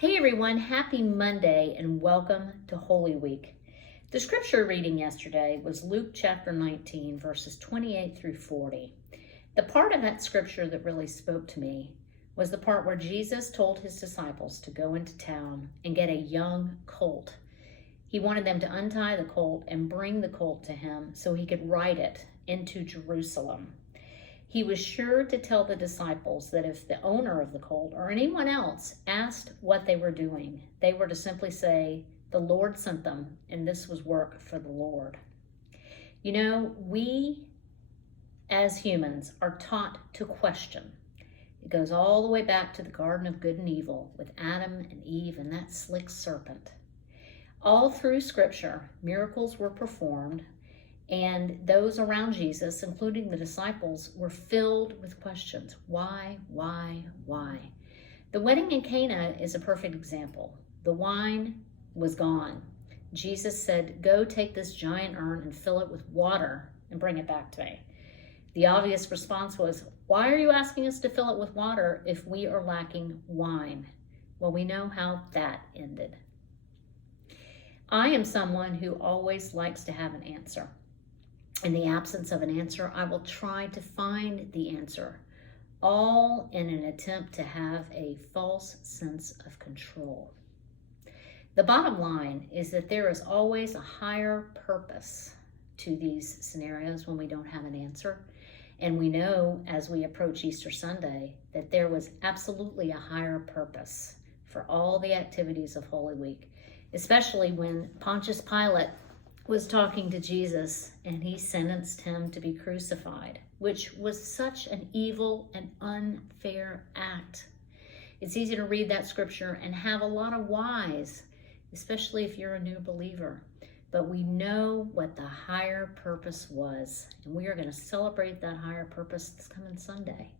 Hey everyone, happy Monday and welcome to Holy Week. The scripture reading yesterday was Luke chapter 19, verses 28 through 40. The part of that scripture that really spoke to me was the part where Jesus told his disciples to go into town and get a young colt. He wanted them to untie the colt and bring the colt to him so he could ride it into Jerusalem. He was sure to tell the disciples that if the owner of the colt or anyone else asked what they were doing, they were to simply say, "The Lord sent them, and this was work for the Lord." You know, we as humans are taught to question. It goes all the way back to the Garden of Good and Evil with Adam and Eve and that slick serpent. All through Scripture, miracles were performed, and those around Jesus, including the disciples, were filled with questions. Why? The wedding in Cana is a perfect example. The wine was gone. Jesus said, "Go take this giant urn and fill it with water and bring it back to me." The obvious response was, "Why are you asking us to fill it with water if we are lacking wine?" Well, we know how that ended. I am someone who always likes to have an answer. In the absence of an answer, I will try to find the answer, all in an attempt to have a false sense of control. The bottom line is that there is always a higher purpose to these scenarios when we don't have an answer. And we know as we approach Easter Sunday that there was absolutely a higher purpose for all the activities of Holy Week, especially when Pontius Pilate was talking to Jesus and he sentenced him to be crucified, which was such an evil and unfair act. It's easy to read that scripture and have a lot of whys, especially if you're a new believer. But we know what the higher purpose was, and we are going to celebrate that higher purpose this coming Sunday.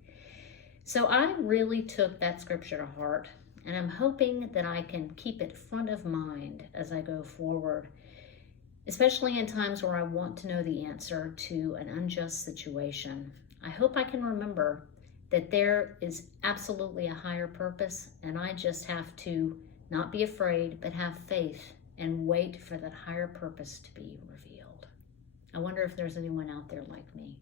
So I really took that scripture to heart, and I'm hoping that I can keep it front of mind as I go forward, especially in times where I want to know the answer to an unjust situation. I hope I can remember that there is absolutely a higher purpose, and I just have to not be afraid, but have faith and wait for that higher purpose to be revealed. I wonder if there's anyone out there like me.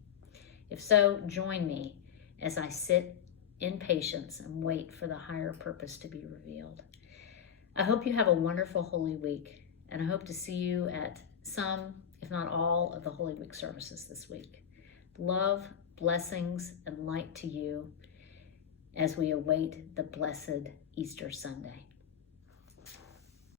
If so, join me as I sit in patience and wait for the higher purpose to be revealed. I hope you have a wonderful Holy Week, and I hope to see you at some, if not all, of the Holy Week services this week. Love, blessings, and light to you as we await the blessed Easter Sunday.